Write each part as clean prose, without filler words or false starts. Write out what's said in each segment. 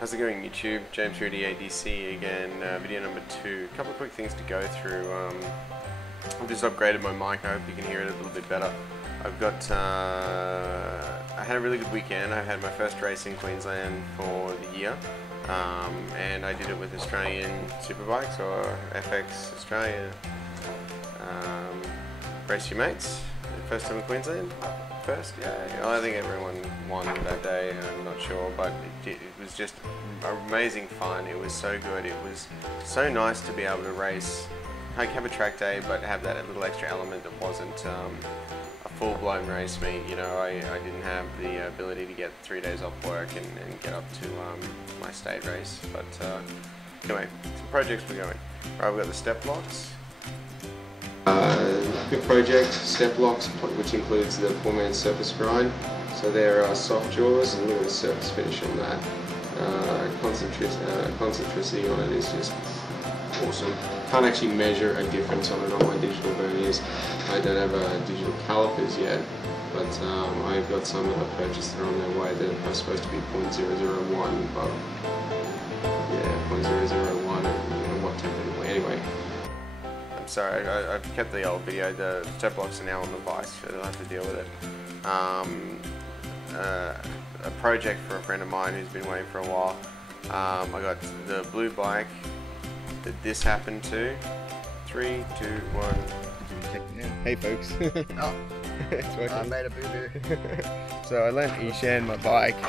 How's it going, YouTube? James here at EADC again, video number 2. A couple of quick things to go through. I've just upgraded my mic. I hope you can hear it a little bit better. I've got, I had a really good weekend. I had my first race in Queensland for the year, and I did it with Australian Superbikes, or FX Australia. Race your mates. First time in Queensland? First? Yeah. I think everyone won that day, I'm not sure, but it was just amazing fun. It was so good. It was so nice to be able to race, like have a track day, but have that little extra element that wasn't a full-blown race meet. You know, I didn't have the ability to get 3 days off work and get up to my state race. But anyway, some projects we're going. Right, we've got the step blocks. Good project, step blocks, which includes the 4-man surface grind. So there are soft jaws, and look at the surface finish on that. Concentricity on it is just awesome. Can't actually measure a difference on it on my digital verniers. I don't have digital calipers yet, but I've got some that I've purchased that are on their way that are supposed to be 0.001, but yeah, 0.001 and what temporary anyway. Sorry, I've kept the old video. The step blocks are now on the bike, so they'll have to deal with it. A project for a friend of mine who's been waiting for a while. I got the blue bike that this happened to. 3, 2, 1. Hey folks. Oh, it's working. I made a boo-boo. So I lent Ishan my bike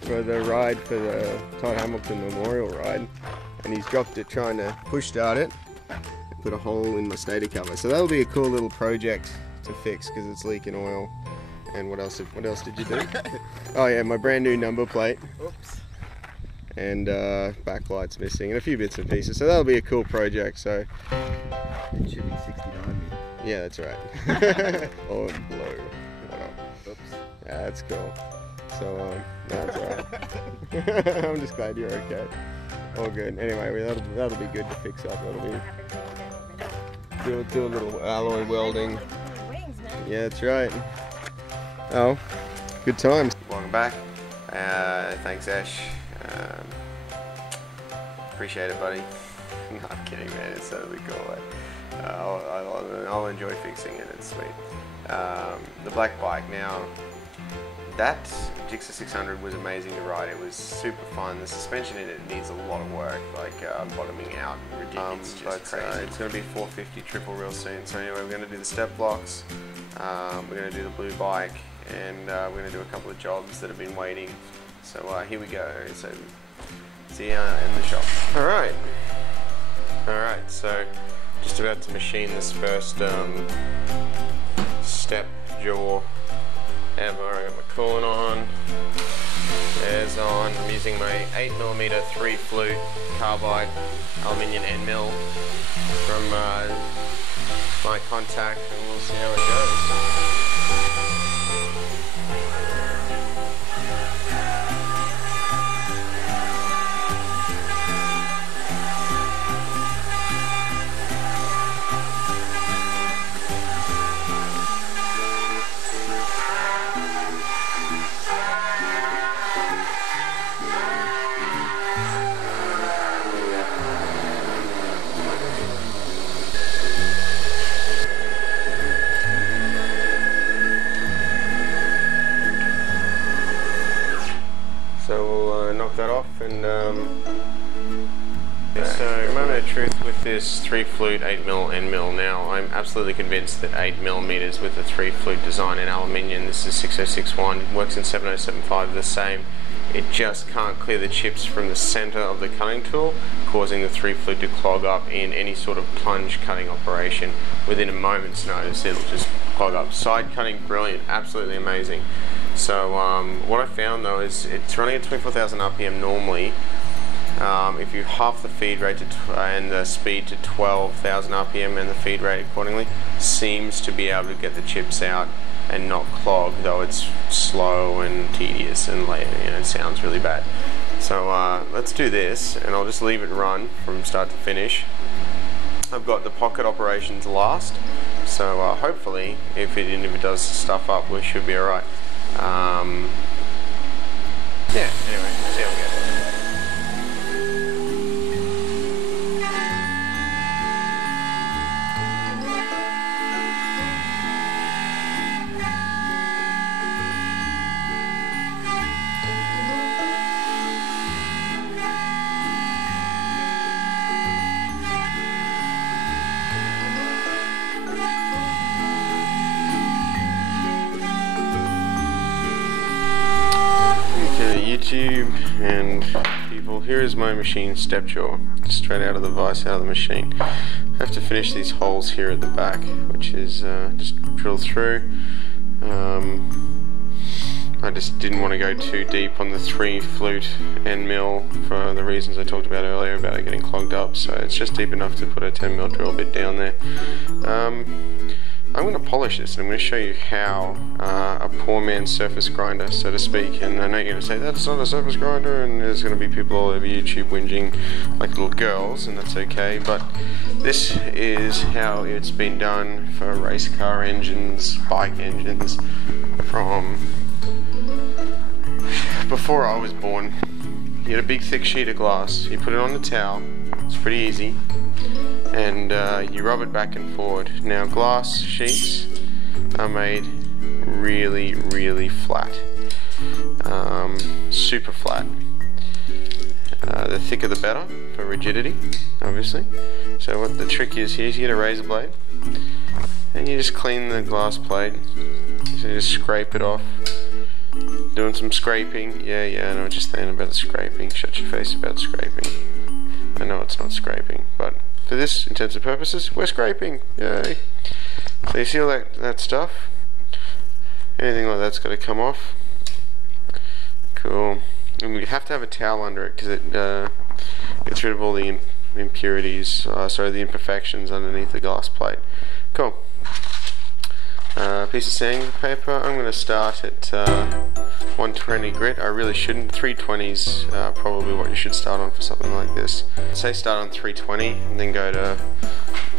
for the ride for the Todd Hamilton Memorial ride, and he's dropped it trying to push start it. Put a hole in my stator cover, so that'll be a cool little project to fix because it's leaking oil. And what else did you do? Oh yeah, my brand new number plate. Oops. And backlight's missing and a few bits and pieces, so that'll be a cool project. So it should be 69. yeah, that's right. Oh, and blow. Oops. Yeah, that's cool. So that's alright. I'm just glad you're okay. All good. Anyway, that'll be good to fix up. That'll be do a little alloy welding. Yeah, that's right. Oh, good times. Welcome back. Thanks, Ash. Appreciate it, buddy. No, I'm kidding, man. It's totally cool. I'll enjoy fixing it. It's sweet. The black bike now. That Gixxer 600 was amazing to ride. It was super fun. The suspension in it needs a lot of work, like bottoming out. Ridiculous, but it's going to be 450 triple real soon. So anyway, we're going to do the step blocks. We're going to do the blue bike, and we're going to do a couple of jobs that have been waiting. So here we go. So see you in the shop. All right. So just about to machine this first step jaw. I got my coolant on, there's on. I'm using my 8mm 3 flute carbide aluminium end mill from my contact, and we'll see how it goes. Knock that off, and so moment of truth with this 3 flute 8mm end mill. Now I'm absolutely convinced that 8mm with a 3 flute design in aluminium, this is 6061, it works in 7075 the same. It just can't clear the chips from the center of the cutting tool, causing the 3 flute to clog up in any sort of plunge cutting operation. Within a moment's notice it'll just clog up. Side cutting, brilliant, absolutely amazing. So what I found though is it's running at 24,000 RPM normally. If you half the feed rate and the speed to 12,000 RPM and the feed rate accordingly, seems to be able to get the chips out and not clog, though it's slow and tedious and it sounds really bad. So let's do this, and I'll just leave it run from start to finish. I've got the pocket operations last, so hopefully if it does stuff up, we should be alright. Yeah, anyway, see how we go. YouTube and people, here is my machine step jaw, straight out of the vise, out of the machine. I have to finish these holes here at the back, which is just drill through. I just didn't want to go too deep on the 3 flute end mill for the reasons I talked about earlier about it getting clogged up, so it's just deep enough to put a 10 mil drill bit down there. I'm going to polish this and I'm going to show you how a poor man's surface grinder, so to speak, and I know you're going to say that's not a surface grinder and there's going to be people all over YouTube whinging like little girls, and that's okay, but this is how it's been done for race car engines, bike engines, from before I was born. You get a big thick sheet of glass, you put it on the towel, it's pretty easy, and you rub it back and forward. Now glass sheets are made really, really flat, super flat. The thicker the better for rigidity, obviously. So what the trick is here is you get a razor blade and you just clean the glass plate, so you just scrape it off. Doing some scraping, yeah, I know what you're saying about the scraping, shut your face about scraping. I know it's not scraping, but for this intents and purposes, we're scraping, yay. So you see all that stuff? Anything like that's got to come off. Cool. And we have to have a towel under it because it gets rid of all the impurities, the imperfections underneath the glass plate. Cool. Piece of sandpaper. I'm going to start at 120 grit. I really shouldn't. 320's probably what you should start on for something like this. Say start on 320 and then go to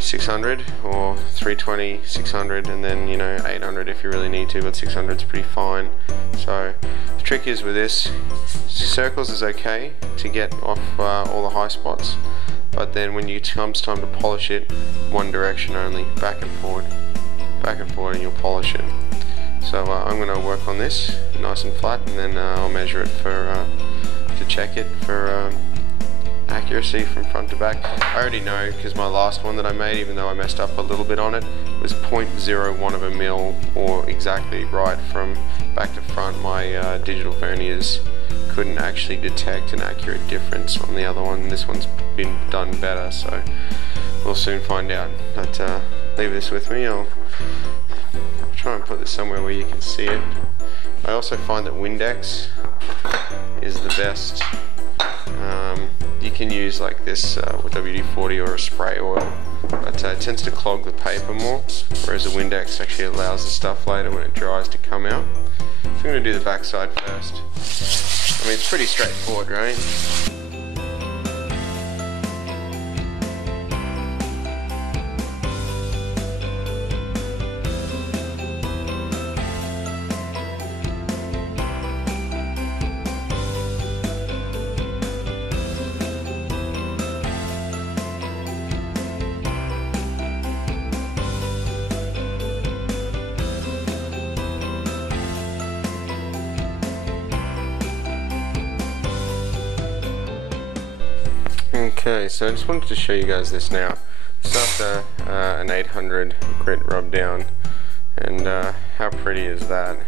600, or 320, 600, and then 800 if you really need to, but 600 is pretty fine. So the trick is with this, circles is okay to get off all the high spots, but then when it comes time to polish it, one direction only, back and forward, and you'll polish it. So I'm going to work on this nice and flat, and then I'll measure it to check it for accuracy from front to back. I already know because my last one that I made, even though I messed up a little bit on it, was 0.01 of a mil, or exactly right from back to front. My digital verniers couldn't actually detect an accurate difference on the other one. This one's been done better, so we'll soon find out. But leave this with me. I'll try and put this somewhere where you can see it. I also find that Windex is the best. You can use like this with WD-40 or a spray oil, but it tends to clog the paper more, whereas the Windex actually allows the stuff later when it dries to come out. So I'm going to do the back side first. I mean, it's pretty straightforward, right? Okay, so I just wanted to show you guys this now. It's after an 800 grit rub down, and how pretty is that?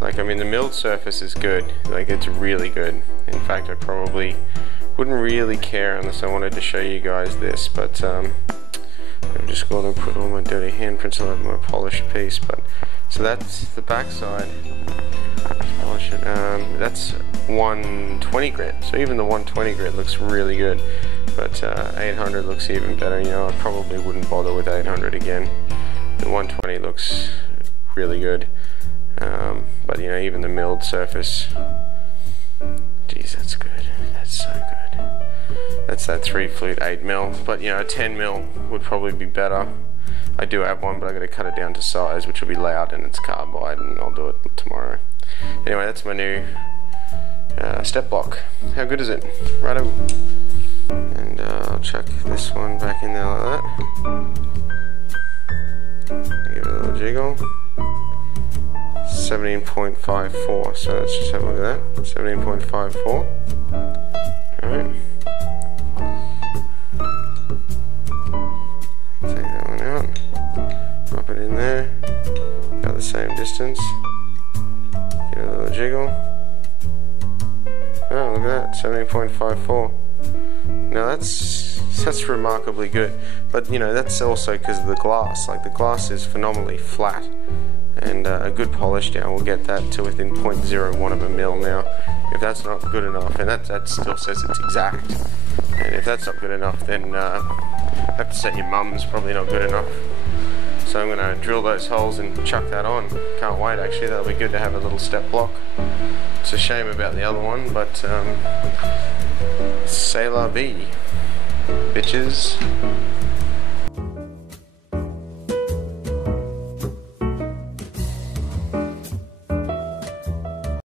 Like, I mean, the milled surface is good, like it's really good. In fact, I probably wouldn't really care unless I wanted to show you guys this, but I'm just going to put all my dirty handprints on my polished piece. But so that's the back side. Polish it. That's 120 grit, so even the 120 grit looks really good, but 800 looks even better. I probably wouldn't bother with 800 again. The 120 looks really good, but even the milled surface, geez, that's good. That's so good. That's that 3 flute 8 mil, but a 10 mil would probably be better. I do have one, but I got to cut it down to size, which will be loud, and it's carbide, and I'll do it tomorrow. Anyway, that's my new step block. How good is it? Righto. And I'll chuck this one back in there like that. Give it a little jiggle. 17.54. So let's just have a look at that. 17.54. Alright. Take that one out. Pop it in there. About the same distance. Give it a little jiggle. Oh, look at that, 17.54. Now that's remarkably good, but you know, that's also because of the glass. Like, the glass is phenomenally flat, and a good polish down will get that to within 0.01 of a mil. Now, if that's not good enough, and that still says it's exact, and if that's not good enough, then have to set your mum's probably not good enough. So I'm going to drill those holes and chuck that on. Can't wait, actually. That'll be good to have a little step block. It's a shame about the other one, but c'est la vie, bitches.